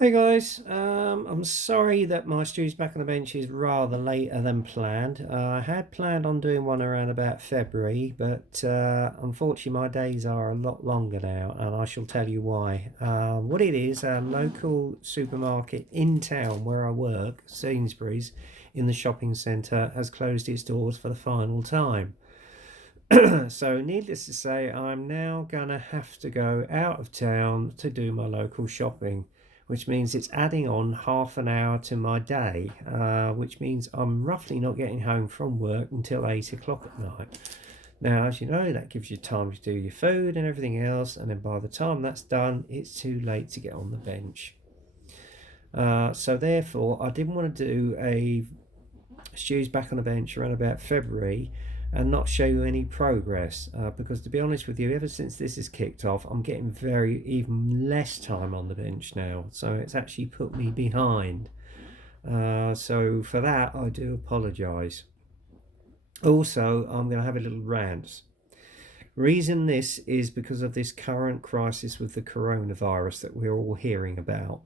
Hey guys, I'm sorry that my stew's back on the bench is rather later than planned. I had planned on doing one around about February, but unfortunately my days are a lot longer now, and I shall tell you why. What it is, a local supermarket in town where I work, Sainsbury's, in the shopping centre, has closed its doors for the final time. So, needless to say, I'm now gonna have to go out of town to do my local shopping, which means it's adding on half an hour to my day, which means I'm roughly not getting home from work until 8 o'clock at night. Now, as you know, that gives you time to do your food and everything else, and then by the time that's done, it's too late to get on the bench. So, therefore, I didn't want to do a Stu's back on the bench around about February and not show you any progress because, to be honest with you, ever since this has kicked off, I'm getting very even less time on the bench now, so it's actually put me behind. So for that I do apologise. Also, I'm going to have a little rant. Reason this is because of this current crisis with the coronavirus that we're all hearing about.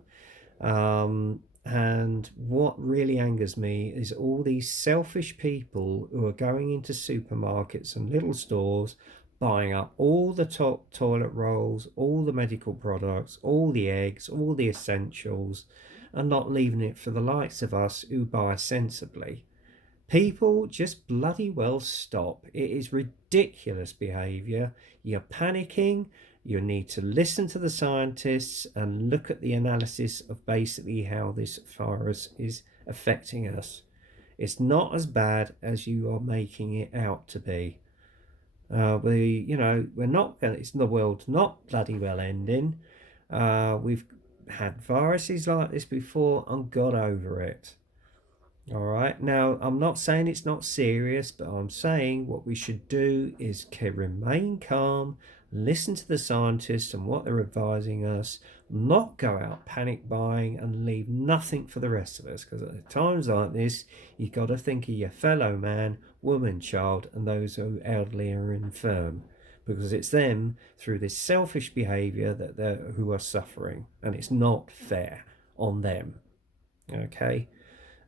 And what really angers me is all these selfish people who are going into supermarkets and little stores, buying up all the top toilet rolls, all the medical products, all the eggs, all the essentials, and not leaving it for the likes of us who buy sensibly. People, just bloody well stop. It is ridiculous behaviour. You're panicking. You need to listen to the scientists and look at the analysis of basically how this virus is affecting us. It's not as bad as you are making it out to be. We're not going. It's the world's not bloody well ending. We've had viruses like this before and got over it. All right. Now, I'm not saying it's not serious, but I'm saying what we should do is remain calm, listen to the scientists and what they're advising us, not go out panic buying and leave nothing for the rest of us. Because at times like this, you've got to think of your fellow man, woman, child, and those who are elderly or infirm. Because it's them through this selfish behaviour that who are suffering, and it's not fair on them. Okay.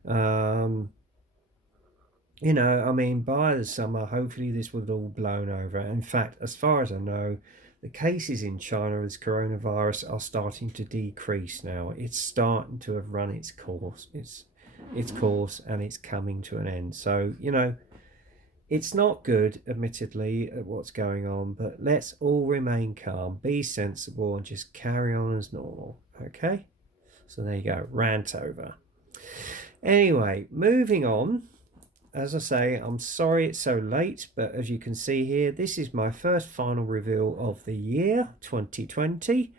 Um, I mean, by the summer, hopefully this would have all blown over. In fact, as far as I know, the cases in China with coronavirus are starting to decrease now. It's starting to have run its course. Its course, and it's coming to an end. So, it's not good, admittedly, at what's going on, but let's all remain calm, be sensible, and just carry on as normal. Okay? So there you go, rant over. Anyway, moving on. As I say, I'm sorry it's so late, but as you can see here, this is my first final reveal of the year 2020,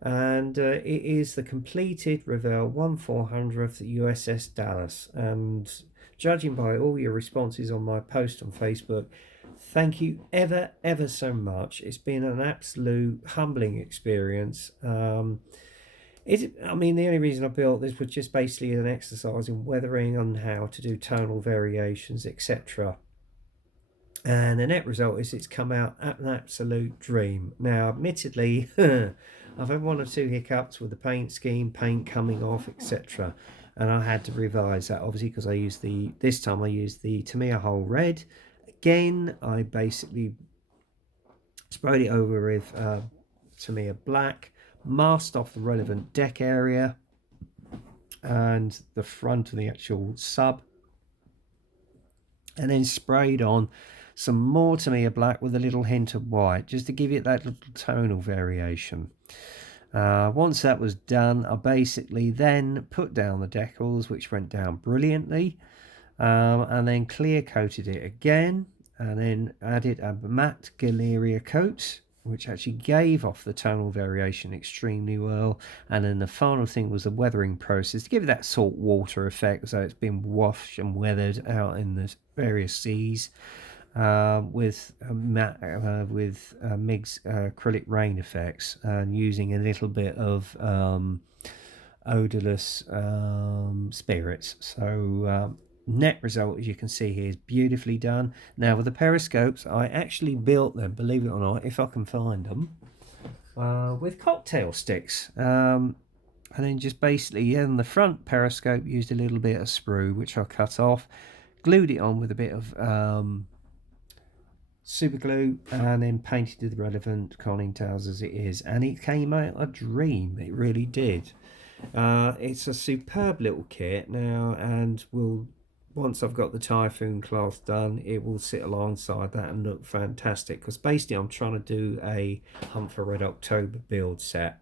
and it is the completed reveal 1/400th USS Dallas. And judging by all your responses on my post on Facebook, thank you ever so much. It's been an absolute humbling experience. I mean, the only reason I built this was just basically an exercise in weathering on how to do tonal variations, etc. And the net result is it's come out an absolute dream. Now, admittedly, I've had one or two hiccups with the paint scheme, paint coming off, etc. And I had to revise that, obviously, because this time I used the Tamiya Whole Red. Again, I basically sprayed it over with Tamiya Black, masked off the relevant deck area and the front of the actual sub, and then sprayed on some more Tamiya Black with a little hint of white, just to give it that little tonal variation. Once that was done, I basically then put down the decals, which went down brilliantly, and then clear coated it again, and then added a matte Galeria coat, which actually gave off the tonal variation extremely well. And then the final thing was the weathering process to give it that salt water effect, so it's been washed and weathered out in the various seas with MIG's acrylic rain effects, and using a little bit of odorless spirits. So net result, as you can see here, is beautifully done. Now with the periscopes, I actually built them, believe it or not, if I can find them, with cocktail sticks. And then just basically in the front periscope used a little bit of sprue, which I cut off, glued it on with a bit of super glue, and then painted the relevant conning towers as it is, and it came out a dream. It really did. It's a superb little kit now, and will, once I've got the Typhoon class done, it will sit alongside that and look fantastic, because basically I'm trying to do a Hunt for Red October build set.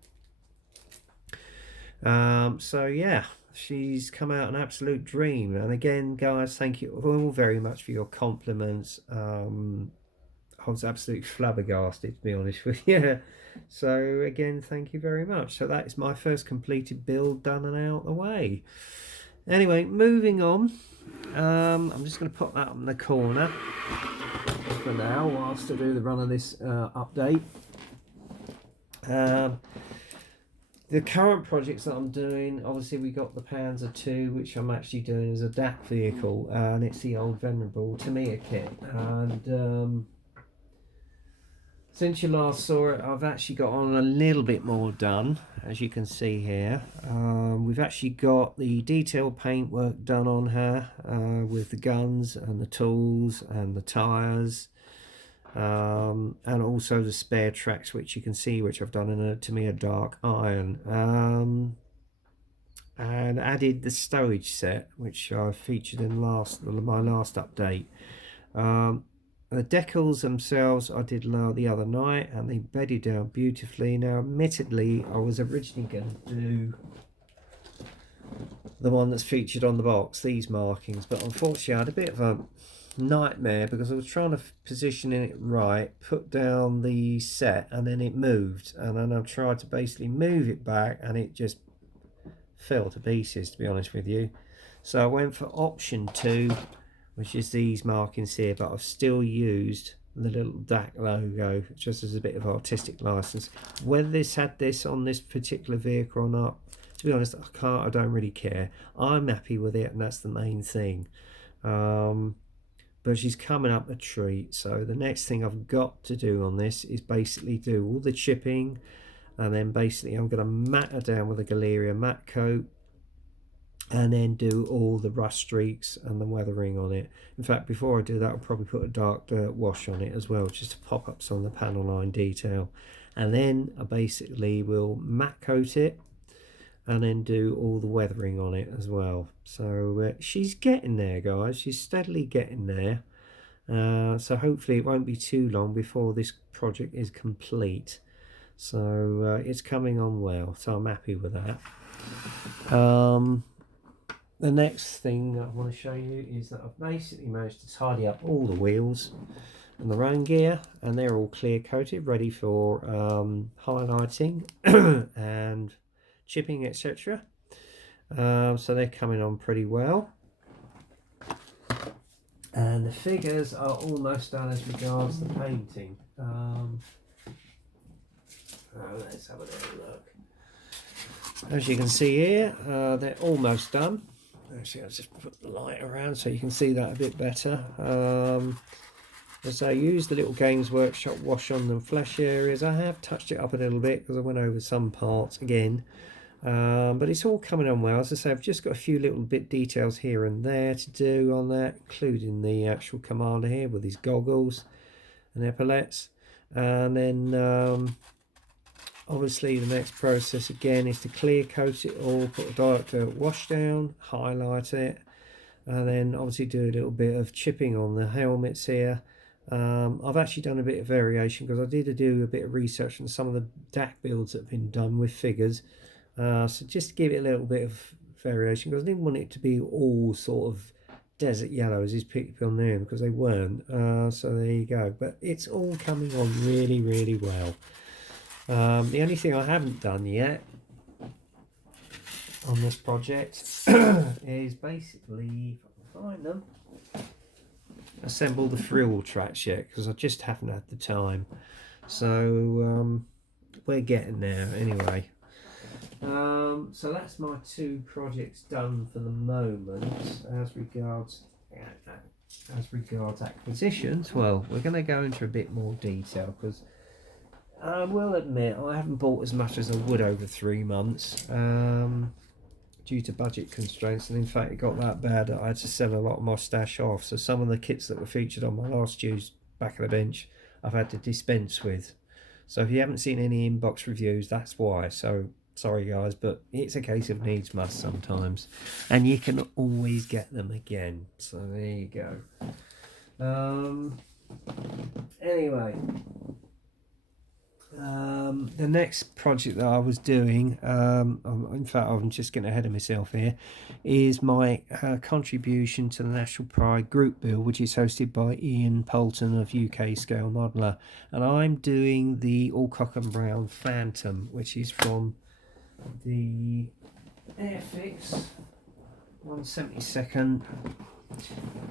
So yeah, she's come out an absolute dream. And again, guys, thank you all very much for your compliments. I was absolutely flabbergasted, to be honest with you. So again, thank you very much. So that is my first completed build done and out of the way. Anyway, moving on. I'm just going to put that on the corner for now whilst I do the run of this update. The current projects that I'm doing, obviously we got the Panzer II, which I'm actually doing as a DAC vehicle, and it's the old venerable Tamiya kit. And since you last saw it, I've actually got on a little bit more done, as you can see here. We've actually got the detailed paintwork done on her, with the guns and the tools and the tyres, and also the spare tracks, which you can see, which I've done in a Tamiya dark iron, and added the stowage set, which I featured in my last update. The decals themselves I did the other night, and they bedded down beautifully. Now, admittedly, I was originally going to do the one that's featured on the box, these markings, but unfortunately I had a bit of a nightmare because I was trying to position it right, put down the set, and then it moved, and then I tried to basically move it back, and it just fell to pieces, to be honest with you. So I went for option 2, which is these markings here, but I've still used the little DAC logo just as a bit of artistic license. Whether this had this on this particular vehicle or not, to be honest, I don't really care. I'm happy with it, and that's the main thing. But she's coming up a treat. So the next thing I've got to do on this is basically do all the chipping, and then basically I'm going to mat her down with a Galeria matte coat, and then do all the rust streaks and the weathering on it. In fact, before I do that, I'll probably put a dark dirt wash on it as well, just to pop up some of the panel line detail. And then I basically will matte coat it, and then do all the weathering on it as well. So she's getting there, guys. She's steadily getting there. So hopefully it won't be too long before this project is complete. So it's coming on well, so I'm happy with that. The next thing I want to show you is that I've basically managed to tidy up all the wheels and the rain gear, and they're all clear coated, ready for highlighting and chipping, etc. So they're coming on pretty well, and the figures are almost done as regards the painting. Let's have a little look. As you can see here, they're almost done. Actually, I'll just put the light around so you can see that a bit better. As I use the little Games Workshop wash on the flesh areas, I have touched it up a little bit because I went over some parts again. But it's all coming on well. As I say, I've just got a few little bit details here and there to do on that, including the actual commander here with his goggles and epaulets. And then obviously the next process again is to clear coat it all, put a dark dirt wash down, highlight it, and then obviously do a little bit of chipping on the helmets here. I've actually done a bit of variation because I did do a bit of research on some of the DAC builds that have been done with figures. So just to give it a little bit of variation, because I didn't want it to be all sort of desert yellow as these people knew, because they weren't. So there you go. But it's all coming on really, really well. The only thing I haven't done yet on this project is basically, if I can find them, assemble the frill tracks yet, because I just haven't had the time. So we're getting there anyway. So that's my 2 projects done for the moment. As regards acquisitions, well, we're going to go into a bit more detail because I will admit I haven't bought as much as I would over 3 months due to budget constraints, and in fact it got that bad that I had to sell a lot of my stash off. So some of the kits that were featured on my last use back of the bench I've had to dispense with. So if you haven't seen any inbox reviews, that's why. So sorry guys, but it's a case of needs must sometimes, and you can always get them again. So there you go. Anyway, the next project that I was doing, in fact I'm just getting ahead of myself here, is my contribution to the National Pride group build, which is hosted by Ian Poulton of UK Scale Modeller, and I'm doing the Alcock and Brown Phantom, which is from the Airfix 1/72nd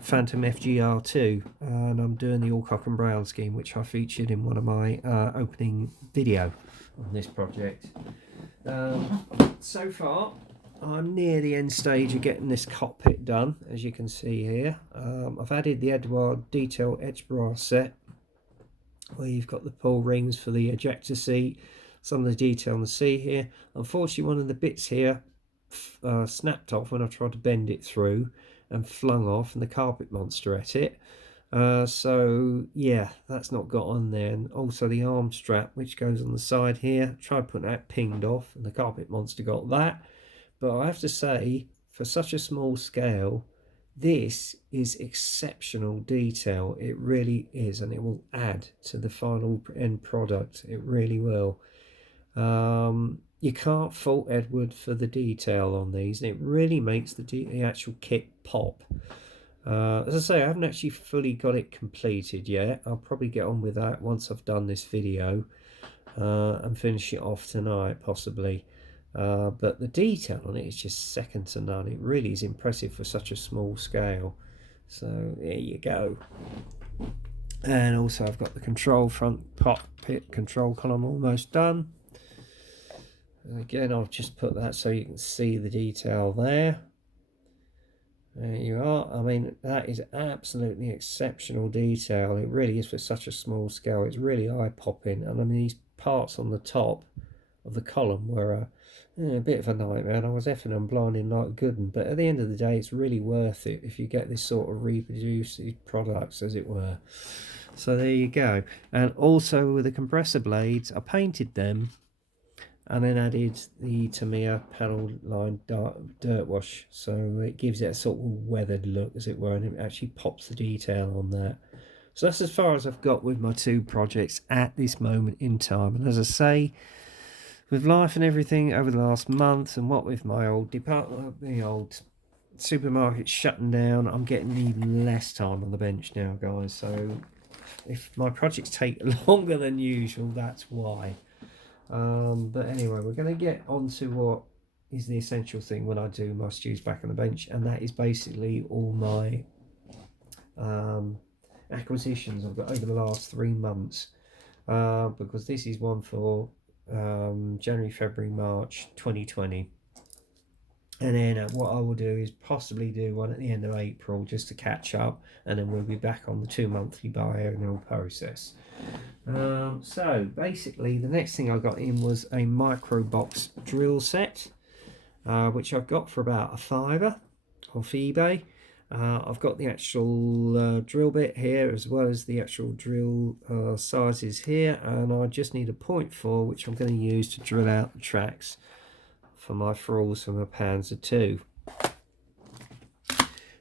Phantom FGR2, and I'm doing the Alcock and Brown scheme, which I featured in one of my opening video on this project. So far I'm near the end stage of getting this cockpit done, as you can see here. I've added the Edward detail edge brass set, where you've got the pull rings for the ejector seat, some of the detail on the seat here. Unfortunately one of the bits here snapped off when I tried to bend it through and flung off, and the carpet monster at it. So yeah, that's not got on there. And also the arm strap, which goes on the side here, tried putting that pinged off, and the carpet monster got that. But I have to say, for such a small scale, this is exceptional detail. It really is, and it will add to the final end product. It really will. You can't fault Edward for the detail on these, and it really makes the actual kit pop. As I say, I haven't actually fully got it completed yet. I'll probably get on with that once I've done this video and finish it off tonight possibly. But the detail on it is just second to none. It really is impressive for such a small scale. So there you go. And also I've got the control front cockpit control column almost done. And again, I've just put that so you can see the detail there. There you are. I mean, that is absolutely exceptional detail. It really is for such a small scale. It's really eye-popping. And I mean, these parts on the top of the column were a bit of a nightmare, and I was effing and blinding like a good one. But at the end of the day, it's really worth it if you get this sort of reproduced products, as it were. So there you go. And also with the compressor blades, I painted them and then added the Tamiya panel line dirt wash, so it gives it a sort of weathered look, as it were, and it actually pops the detail on that. So that's as far as I've got with my two projects at this moment in time. And as I say, with life and everything over the last month, and what with my old department, the old supermarket shutting down, I'm getting even less time on the bench now, guys. So if my projects take longer than usual, that's why. But anyway, we're going to get on to what is the essential thing when I do my stews back on the bench, and that is basically all my acquisitions I've got over the last 3 months, because this is one for January, February, March 2020, and then what I will do is possibly do one at the end of April just to catch up, and then we'll be back on the 2 monthly biannual process. So basically the next thing I got in was a micro box drill set, which I've got for about £5 off eBay. I've got the actual drill bit here, as well as the actual drill sizes here, and I just need a 0.4, which I'm going to use to drill out the tracks for my throttles for my Panzer II.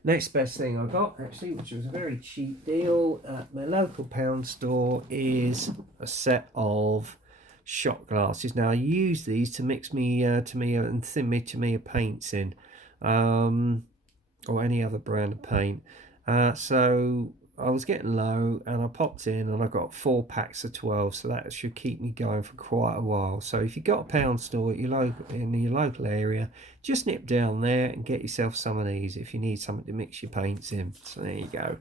Next best thing I got, actually, which was a very cheap deal at my local pound store, is a set of shot glasses. Now I use these to mix me Tamiya and thin me Tamiya paints in, or any other brand of paint. So I was getting low, and I popped in, and I got 4 packs of 12, so that should keep me going for quite a while. So if you've got a pound store at your local area, just nip down there and get yourself some of these if you need something to mix your paints in. So there you go.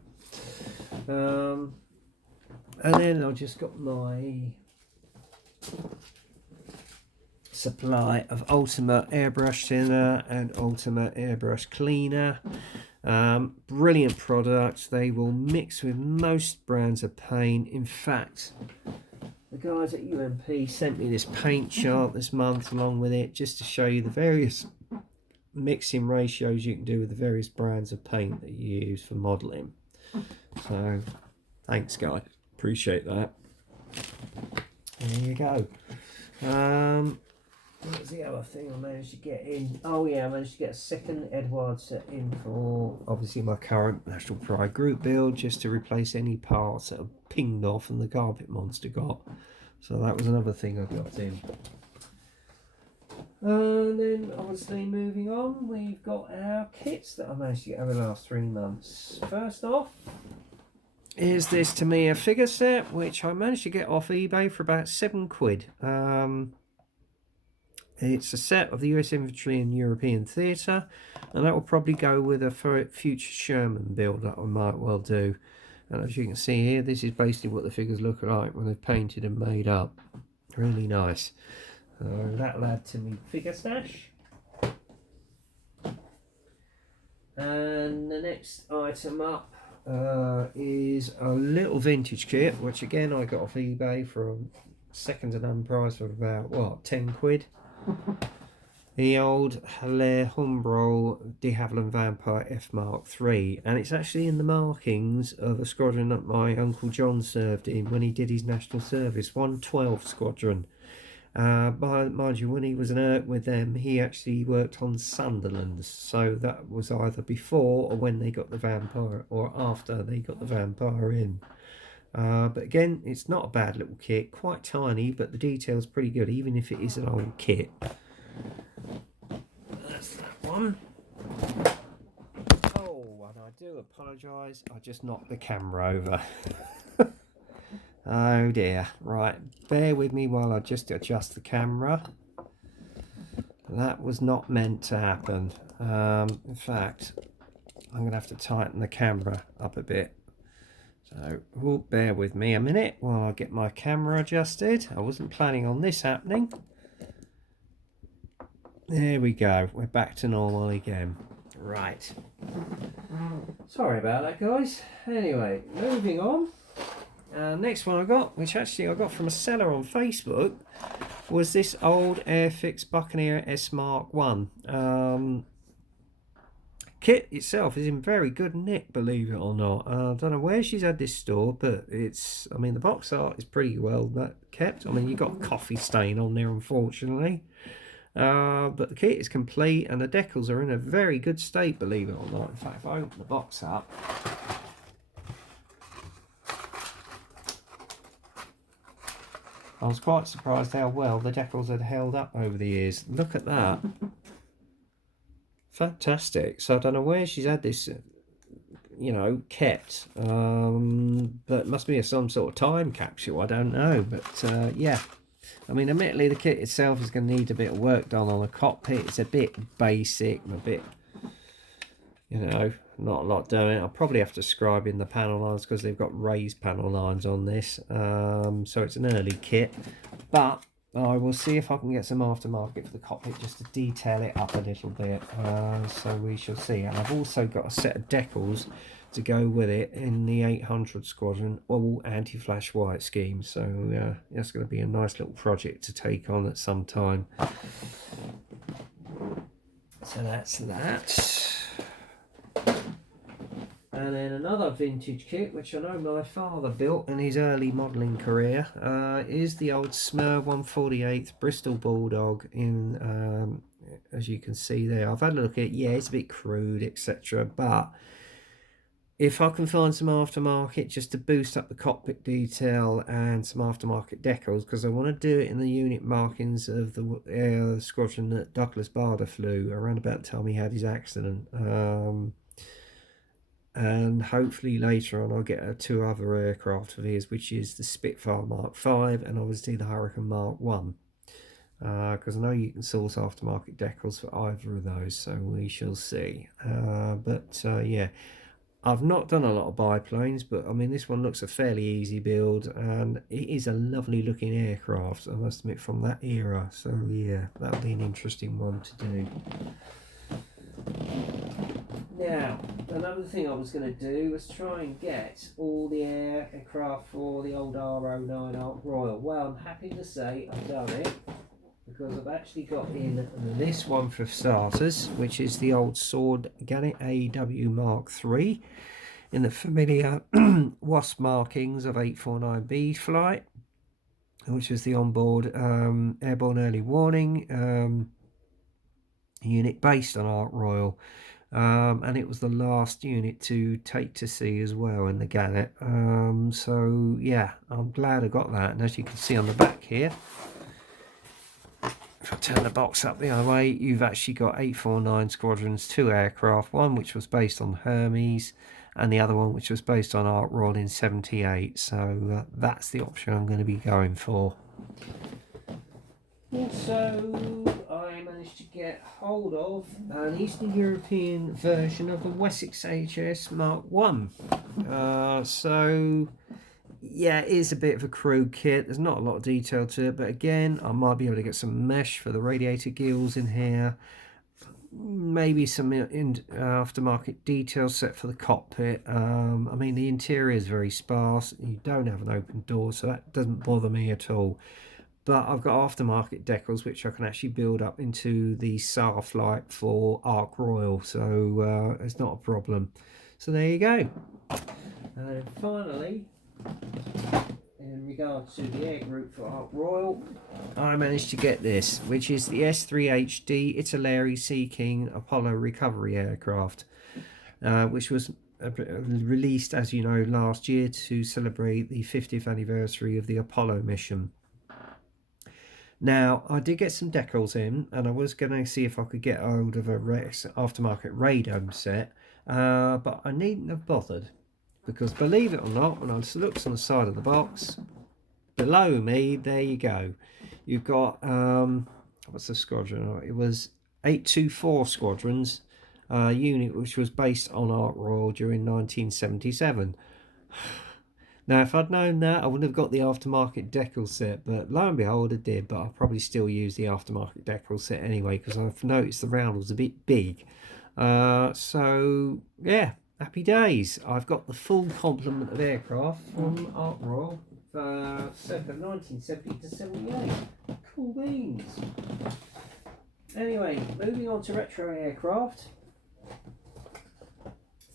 And then I just got my supply of Ultimate Airbrush Thinner and Ultimate Airbrush Cleaner. Brilliant products. They will mix with most brands of paint. In fact, the guys at UMP sent me this paint chart this month along with it, just to show you the various mixing ratios you can do with the various brands of paint that you use for modelling. So thanks guys, appreciate that. There you go. What was the other thing I managed to get in? Oh yeah, I managed to get a second Edward set in for obviously my current National Pride group build, just to replace any parts that have pinged off and the carpet monster got. So that was another thing I got in. And then obviously moving on, we've got our kits that I managed to get over the last 3 months. First off is this Tamiya figure set, which I managed to get off eBay for about £7. It's a set of the US Infantry and European Theatre, and that will probably go with a future Sherman build that I might well do. And as you can see here, this is basically what the figures look like when they're painted and made up. Really nice. That'll add to me figure stash. And the next item up is a little vintage kit, which again I got off eBay for a second to none price for about, what, 10 quid. The old Le Humbro de Havilland Vampire F Mark III, and it's actually in the markings of a squadron that my Uncle John served in when he did his national service, 112 Squadron. Mind you, when he was an ERC with them, he actually worked on Sunderland, so that was either before or when they got the Vampire, or after they got the Vampire in. But again, it's not a bad little kit, quite tiny, but the detail's pretty good, even if it is an old kit. That's that one. Oh, and I do apologise, I just knocked the camera over. Oh dear. Right, bear with me while I just adjust the camera. That was not meant to happen. In fact, I'm going to have to tighten the camera up a bit. So, bear with me a minute while I get my camera adjusted. I wasn't planning on this happening. There we go. We're back to normal again. Right. Sorry about that, guys. Anyway, moving on. Next one I got, which actually I got from a seller on Facebook, was this old Airfix Buccaneer S Mark 1. Kit itself is in very good nick, believe it or not. I don't know where she's had this stored, but it's, I mean, the box art is pretty well kept. I mean, you got a coffee stain on there, unfortunately. But the kit is complete, and the decals are in a very good state, believe it or not. In fact, if I open the box up, I was quite surprised how well the decals had held up over the years. Look at that. Fantastic. So I don't know where she's had this, you know, kept. But it must be some sort of time capsule. I don't know. But yeah. I mean, admittedly, the kit itself is going to need a bit of work done on the cockpit. It's a bit basic, a bit, you know, not a lot doing. I'll probably have to scribe in the panel lines because they've got raised panel lines on this. So it's an early kit, but I will see if I can get some aftermarket for the cockpit just to detail it up a little bit. So we shall see. And I've also got a set of decals to go with it in the 800 Squadron, all anti-flash white scheme. So that's going to be a nice little project to take on at some time. So that's that. And then another vintage kit, which I know my father built in his early modelling career, is the old Smurr 148th Bristol Bulldog in, as you can see there. I've had a look at it, yeah, it's a bit crude, etc. But if I can find some aftermarket just to boost up the cockpit detail and some aftermarket decals, because I want to do it in the unit markings of the squadron that Douglas Bader flew around about the time he had his accident. And hopefully later on I'll get 2 other aircraft of his, which is the Spitfire Mark V and obviously the Hurricane Mark I, because I know you can source aftermarket decals for either of those, so we shall see. Yeah, I've not done a lot of biplanes, but I mean, this one looks a fairly easy build, and it is a lovely looking aircraft, I must admit, from that era. So yeah, that'll be an interesting one to do. Now, another thing I was going to do was try and get all the aircraft for the old R09 Ark Royal. Well, I'm happy to say I've done it, because I've actually got in this one for starters, which is the old Sword Gannet AW Mark III in the familiar WASP markings of 849B flight, which is the onboard airborne early warning unit based on Ark Royal. And it was the last unit to take to sea as well in the Gannet. So yeah, I'm glad I got that. And as you can see on the back here, if I turn the box up the other way, you've actually got 849 squadrons, 2 aircraft, one which was based on Hermes and the other one which was based on Ark Royal in 78. So that's the option I'm going to be going for. Also, I managed to get hold of an Eastern European version of the Wessex HS Mark I. So, yeah, it is a bit of a crude kit. There's not a lot of detail to it, but again, I might be able to get some mesh for the radiator gills in here. Maybe some aftermarket detail set for the cockpit. I mean, the interior is very sparse. You don't have an open door, so that doesn't bother me at all. But I've got aftermarket decals which I can actually build up into the SAR flight for Ark Royal, so it's not a problem. So there you go. And finally, in regards to the air group for Ark Royal, I managed to get this, which is the S3HD Italeri Sea King Apollo recovery aircraft, which was released, as you know, last year to celebrate the 50th anniversary of the Apollo mission. Now, I did get some decals in, and I was going to see if I could get hold of a aftermarket radome set, but I needn't have bothered, because believe it or not, when I looked on the side of the box, below me, there you go. You've got, what's the squadron? It was 824 Squadrons, unit which was based on Ark Royal during 1977. Now, if I'd known that, I wouldn't have got the aftermarket decal set, but lo and behold, I did. But I'll probably still use the aftermarket decal set anyway, because I've noticed the round was a bit big. So, yeah, happy days. I've got the full complement of aircraft from Ark Royal for circa 1970 to 78. Cool beans. Anyway, moving on to retro aircraft.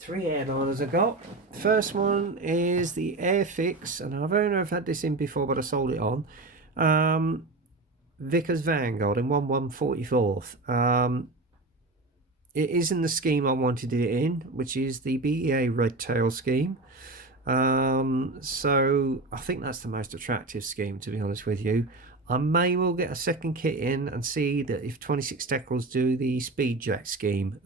3 airliners I got. First one is the Airfix, and I don't know if I've had this in before, but I sold it on. Vickers Vanguard in 1144th. It is in the scheme I wanted it in, which is the BEA Red Tail scheme. So I think that's the most attractive scheme, to be honest with you. I may well get a second kit in and see that if 26 decals do the speed jack scheme.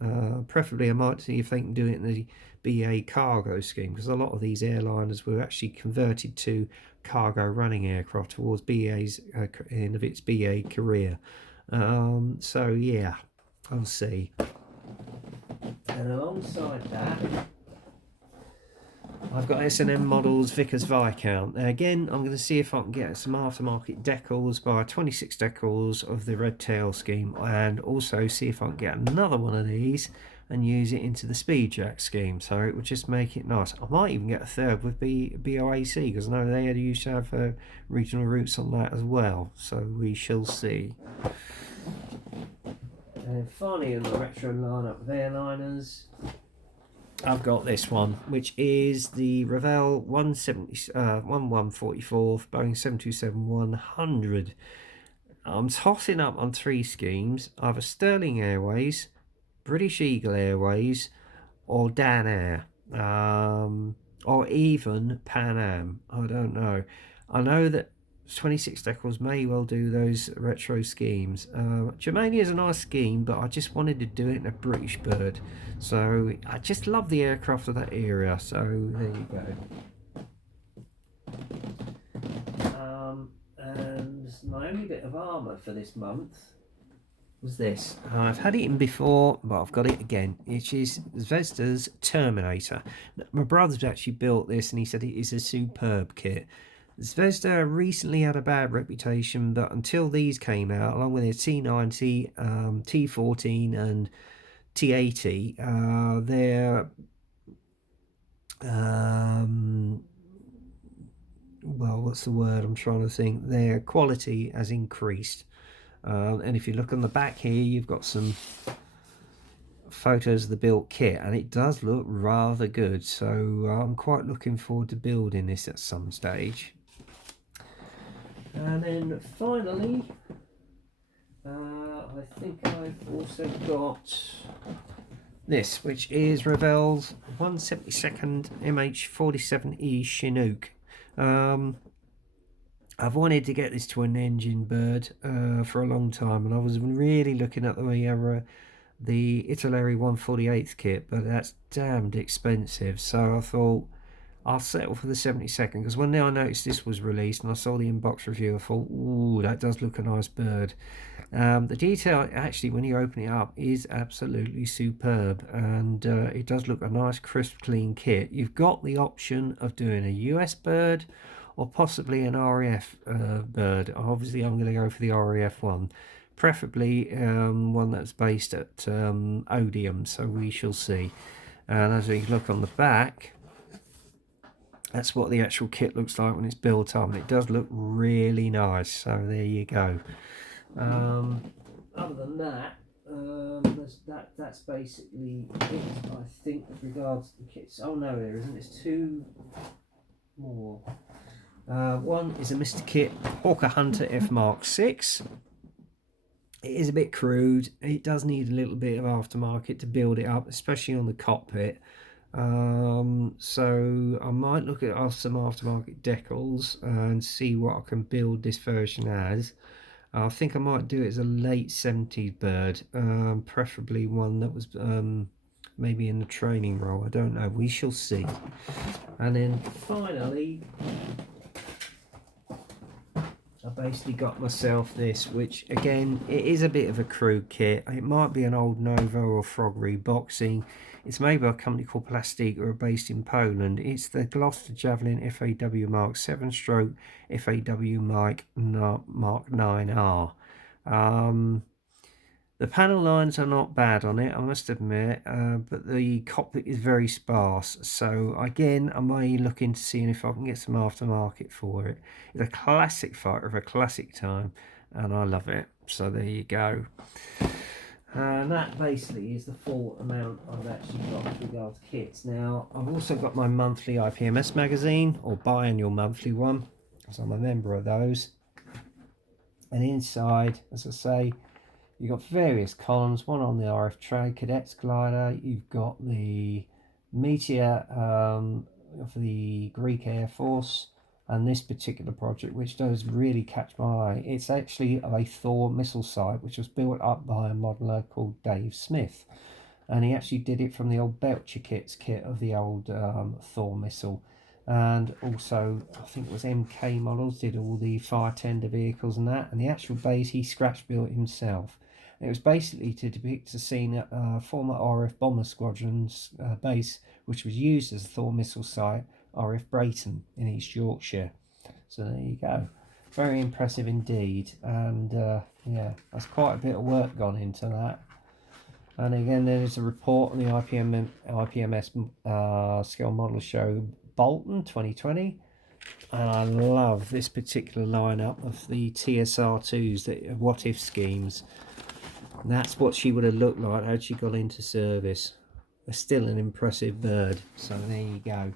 Preferably I might see if they can do it in the BA cargo scheme, because a lot of these airliners were actually converted to cargo running aircraft towards BA's end of its BA career. So yeah, I'll see. And alongside that, I've got S&M Models Vickers Viscount. Now again, I'm going to see if I can get some aftermarket decals by 26 decals of the Red Tail scheme, and also see if I can get another one of these and use it into the Speed Jack scheme, so it would just make it nice. I might even get a third with BOAC, because I know they used to have regional routes on that as well, so we shall see. And finally, in the retro lineup of airliners, I've got this one, which is the Revell 1144 Boeing 727-100. I'm tossing up on 3 schemes, either Sterling Airways, British Eagle Airways, or Dan Air, or even Pan Am. I don't know. I know that 26 decals may well do those retro schemes. Germania is a nice scheme, but I just wanted to do it in a British bird. So I just love the aircraft of that era. So there you go. And my only bit of armour for this month was this. I've had it in before, but I've got it again. It is Zvezda's Terminator. My brother's actually built this, and he said it is a superb kit. Zvezda recently had a bad reputation, but until these came out, along with their T90, T14 and T80, their well, what's the word I'm trying to think? Their quality has increased. And if you look on the back here, you've got some photos of the built kit, and it does look rather good. So I'm quite looking forward to building this at some stage. And then finally, I think I've also got this, which is Revell's 172nd MH47E Chinook. I've wanted to get this to an engine bird for a long time, and I was really looking at the Italeri 148th kit, but that's damned expensive. So I thought I'll settle for the 72nd, because when I noticed this was released and I saw the inbox review, I thought, ooh, that does look a nice bird. The detail, actually, when you open it up, is absolutely superb, and it does look a nice, crisp, clean kit. You've got the option of doing a US bird or possibly an RAF bird. Obviously, I'm going to go for the RAF one, preferably one that's based at Odium, so we shall see. And as we look on the back, that's what the actual kit looks like when it's built up, and it does look really nice. So there you go. Other than that, that's basically it, I think, with regards to the kits. Oh no, there isn't. There's two more. One is a Mr. Kit Hawker Hunter F Mark 6. It is a bit crude. It does need a little bit of aftermarket to build it up, especially on the cockpit. So I might look at some aftermarket decals and see what I can build this version as. I think I might do it as a late 70s bird, preferably one that was maybe in the training role. I don't know. We shall see. And then finally, I basically got myself this, which again, it is a bit of a crude kit. It might be an old Nova or Frog reboxing. It's made by a company called Plastic, who are based in Poland. It's the Gloucester Javelin FAW Mark 7 stroke FAW Mark 9R. The panel lines are not bad on it, I must admit, but the cockpit is very sparse. So again, I may look into seeing if I can get some aftermarket for it. It's a classic fighter of a classic time, and I love it. So there you go. And that basically is the full amount I've actually got with regard to kits. Now, I've also got my monthly IPMS magazine, or biannual monthly one, because I'm a member of those. And inside, as I say, you've got various columns, one on the RF Trade Cadets glider, you've got the Meteor for the Greek Air Force, and this particular project, which does really catch my eye. It's actually a Thor missile site, which was built up by a modeller called Dave Smith. And he actually did it from the old Belcher kit of the old Thor missile. And also, I think it was MK Models, did all the fire tender vehicles and that. And the actual base, he scratch built himself. And it was basically to depict a scene at former RF Bomber Squadron's base, which was used as a Thor missile site, RF Brayton in East Yorkshire. So there you go. Very impressive indeed. And yeah, that's quite a bit of work gone into that. And again, there's a report on the IPMS Scale Model Show Bolton 2020. And I love this particular lineup of the TSR2s, the what if schemes. And that's what she would have looked like had she gone into service. Still an impressive bird. So there you go.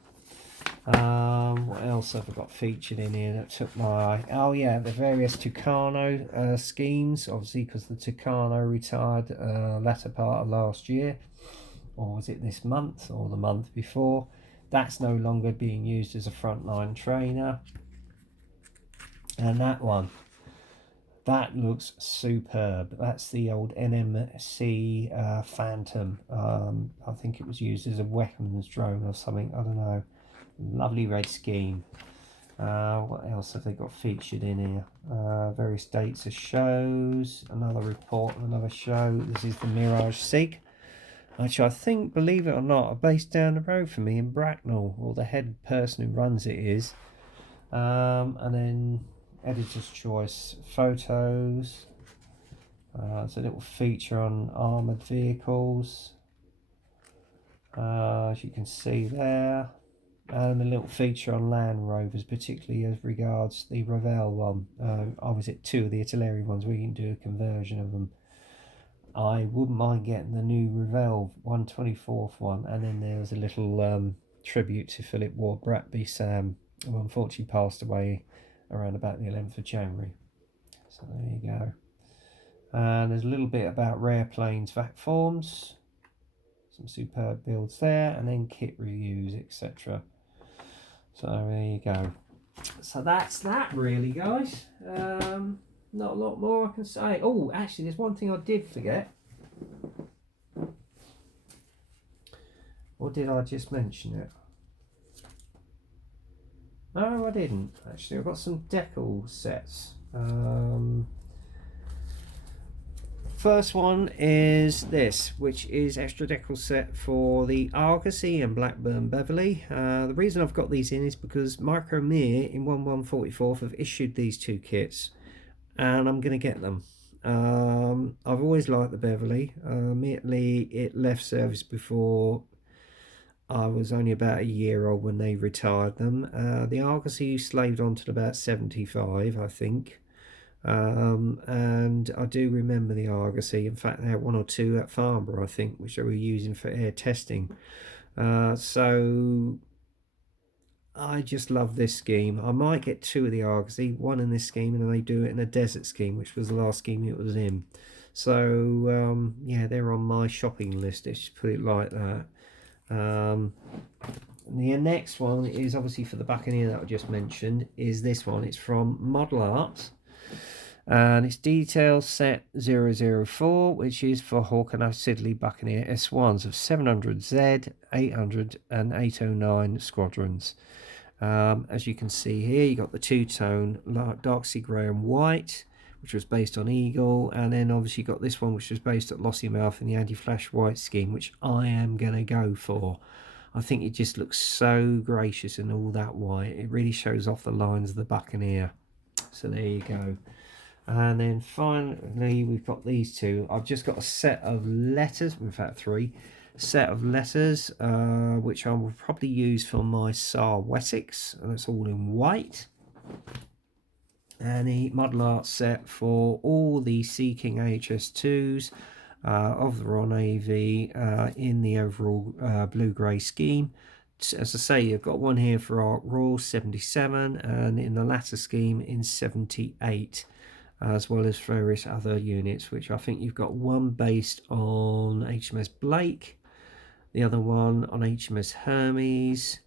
What else have I got featured in here that took my eye? Oh yeah, the various Tucano schemes, obviously, because the Tucano retired latter part of last year, or was it this month or the month before? That's no longer being used as a frontline trainer. And that one, that looks superb. That's the old NMC Phantom. I think it was used as a weapons drone or something, I don't know. Lovely red scheme. What else have they got featured in here? Various dates of shows, another report of another show. This is the Mirage Sig, which I think, believe it or not, are based down the road from me in Bracknell, or the head person who runs it is. And then editor's choice photos. There's a little feature on armoured vehicles, as you can see there, and a little feature on Land Rovers, particularly as regards the Revell one. I was at 2 of the Italeri ones where you can do a conversion of them. I wouldn't mind getting the new Revell 124th one, and then there's a little tribute to Philip Ward Bratby Sam, who unfortunately passed away around about the 11th of January. So there you go. And there's a little bit about Rare Planes VAC forms, some superb builds there, and then kit reviews, etc. So there you go. So that's that really, guys. Not a lot more I can say. Oh, actually, there's one thing I did forget. Or did I just mention it? No, I didn't. Actually, I've got some Decal sets. First one is this, which is extra Decal set for the Argosy and Blackburn Beverley. The reason I've got these in is because Micromere in 1144 have issued these 2 kits, and I'm going to get them. I've always liked the Beverley. Admittedly, it left service before I was only about a year old when they retired them. The Argosy slaved on to about 75, I think. And I do remember the Argosy. In fact, they had 1 or 2 at Farnborough, I think, which they were using for air testing. So I just love this scheme. I might get 2 of the Argosy, 1 in this scheme, and then they do it in a desert scheme, which was the last scheme it was in. So yeah, they're on my shopping list, let's just put it like that. The next one is obviously for the Buccaneer that I just mentioned, is this one. It's from Model Art, and it's detail set 004, which is for Hawk and Siddeley Buccaneer S1s of 700Z, 800 and 809 squadrons. As you can see here, you got the 2-tone dark sea grey and white, which was based on Eagle, and then obviously you got this one, which was based at Lossiemouth in the anti-flash white scheme, which I am going to go for. I think it just looks so gracious in all that white. It really shows off the lines of the Buccaneer. So there you go. And then finally, we've got these 2. I've just got a set of letters, in fact 3, set of letters, which I will probably use for my SAR Wessex, and it's all in white. And the Model Art set for all the Sea King HS2s of the Ron AV in the overall blue-grey scheme. As I say, you've got one here for Ark Royal 77, and in the latter scheme in 78, as well as various other units, which I think you've got one based on HMS Blake, the other one on HMS Hermes.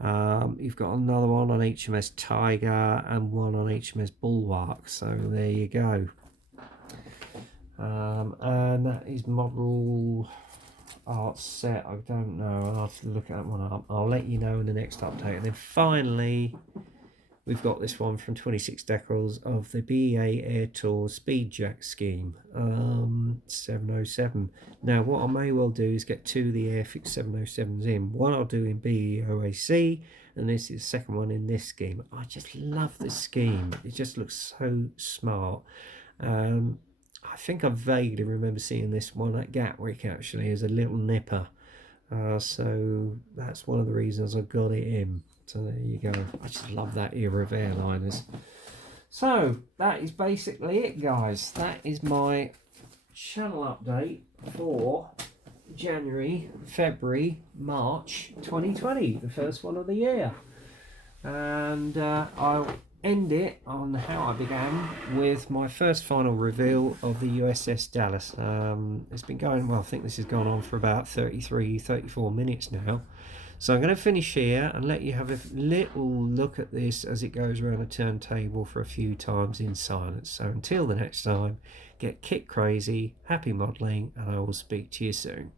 You've got another one on HMS Tiger and one on HMS Bulwark. So there you go. And that is Model Art set. I don't know. I'll have to look at that one up. I'll let you know in the next update. And then finally, we've got this one from 26 Decals of the BEA Air Tour Speedjack scheme, 707. Now, what I may well do is get 2 of the Airfix 707s in. One I'll do in BEOAC, and this is the second one in this scheme. I just love this scheme. It just looks so smart. I think I vaguely remember seeing this one at Gatwick, actually, as a little nipper. So that's one of the reasons I got it in. So there you go. I just love that era of airliners. So that is basically it, guys. That is my channel update for January, February, March 2020, the first one of the year. And I'll end it on how I began with my first final reveal of the USS Dallas. It's been going, well, I think this has gone on for about 34 minutes now. So I'm going to finish here and let you have a little look at this as it goes around a turntable for a few times in silence. So until the next time, get kit crazy, happy modelling, and I will speak to you soon.